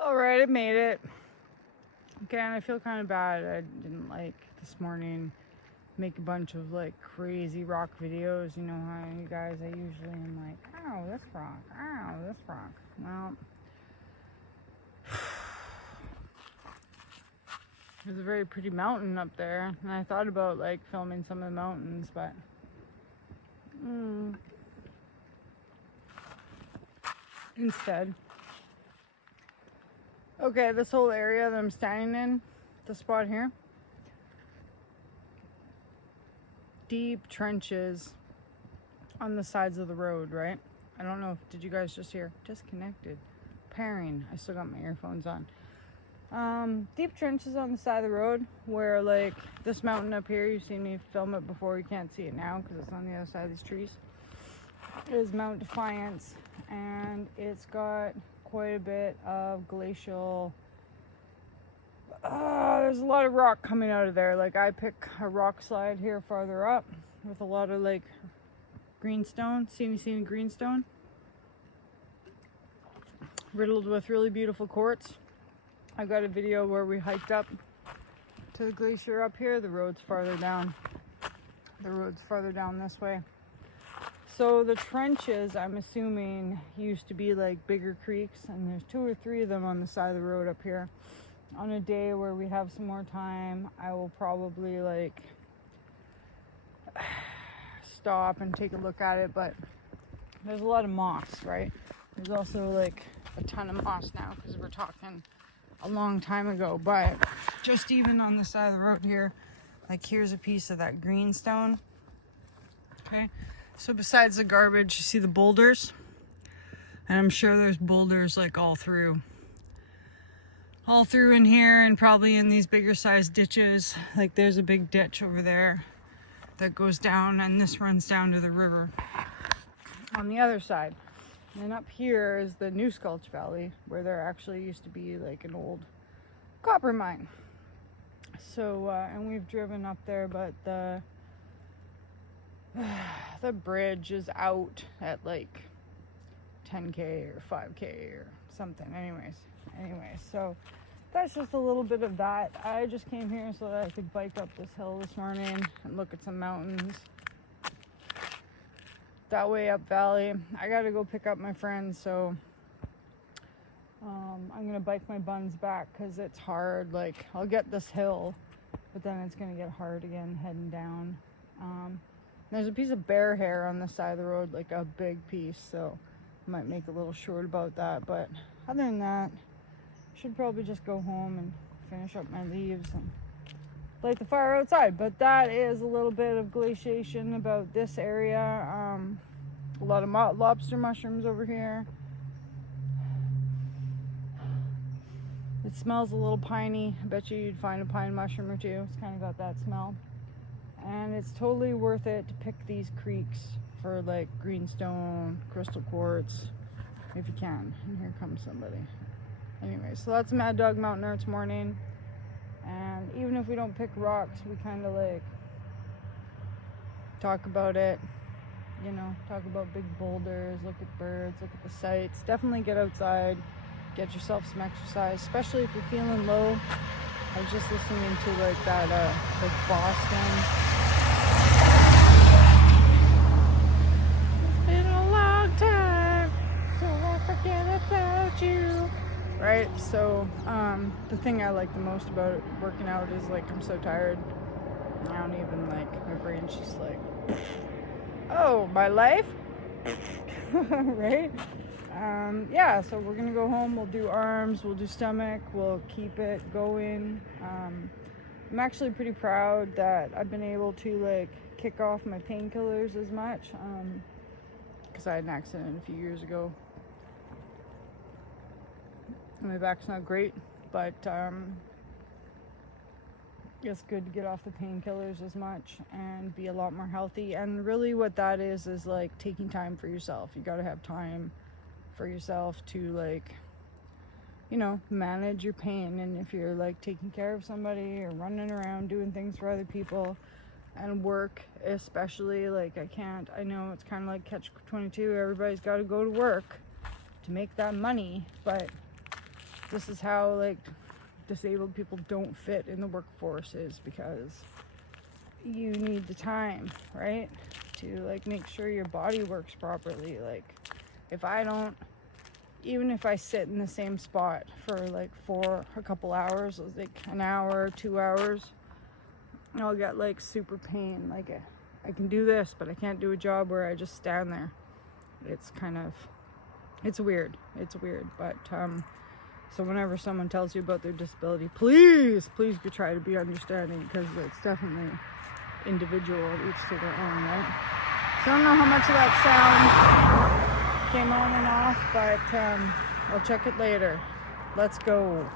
Alright, I made it. Okay, and I feel kind of bad. I didn't like this morning make a bunch of like crazy rock videos. You know how you guys, I usually am like, ow, this rock, ow, this rock. Well, there's a very pretty mountain up there, and I thought about like filming some of the mountains, but instead. Okay, this whole area that I'm standing in, the spot here, deep trenches on the sides of the road, right? I don't know if, did you guys just hear? Disconnected. Pairing. I still got my earphones on. Deep trenches on the side of the road where like this mountain up here, you've seen me film it before, you can't see it now because it's on the other side of these trees, is Mount Defiance, and it's got quite a bit of glacial, there's a lot of rock coming out of there. Like I pick a rock slide here farther up with a lot of like greenstone, seen greenstone, riddled with really beautiful quartz. I've got a video where we hiked up to the glacier up here. The road's farther down. The road's farther down this way. So the trenches, I'm assuming, used to be like bigger creeks, and there's 2 or 3 of them on the side of the road up here. On a day where we have some more time, I will probably like stop and take a look at it, but there's a lot of moss, right? There's also like a ton of moss now because we're talking a long time ago, but just even on the side of the road here, like here's a piece of that greenstone. Okay, so besides the garbage, you see the boulders, and I'm sure there's boulders like all through in here, and probably in these bigger sized ditches. Like there's a big ditch over there that goes down, and this runs down to the river on the other side. And up here is the New Sculch Valley, where there actually used to be like an old copper mine. So, and we've driven up there, but the bridge is out at like 10K or 5K or something. Anyways, so that's just a little bit of that. I just came here so that I could bike up this hill this morning and look at some mountains. That way up valley. I gotta go pick up my friends, so I'm gonna bike my buns back because it's hard. Like I'll get this hill, but then it's gonna get hard again heading down. There's a piece of bear hair on the side of the road, like a big piece, so I might make a little short about that. But other than that, I should probably just go home and finish up my leaves and light the fire outside. But that is a little bit of glaciation about this area. A lot of lobster mushrooms over here. It smells a little piney. I bet you'd find a pine mushroom or two. It's kind of got that smell. And it's totally worth it to pick these creeks for like greenstone, crystal quartz, if you can. And here comes somebody. Anyway, so that's Mad Dog Mountain Arts morning. And even if we don't pick rocks, we kind of like talk about it, you know, talk about big boulders, look at birds, look at the sights. Definitely get outside, get yourself some exercise, especially if you're feeling low. I was just listening to like that, like Boston. It's been a long time till I forget about you. Right, so the thing I like the most about working out is like I'm so tired. I don't even like, my brain's just like, oh, my life? Right? Yeah, so we're gonna go home, we'll do arms, we'll do stomach, we'll keep it going. I'm actually pretty proud that I've been able to like kick off my painkillers as much, because I had an accident a few years ago. My back's not great, but it's good to get off the painkillers as much and be a lot more healthy. And really what that is like taking time for yourself. You gotta have time for yourself to like, you know, manage your pain. And if you're like taking care of somebody or running around doing things for other people, and work especially, like I know it's kind of like catch-22. Everybody's got to go to work to make that money, but this is how like disabled people don't fit in the workforce, is because you need the time, right, to like make sure your body works properly. Like if I don't, even if I sit in the same spot for like for a couple hours, like an hour, 2 hours, I'll get like super pain. Like I can do this, but I can't do a job where I just stand there. It's kind of, it's weird. But so whenever someone tells you about their disability, please go try to be understanding, because it's definitely individual, each to their own, right? So I don't know how much of that sound came on and off, but I'll check it later. Let's go.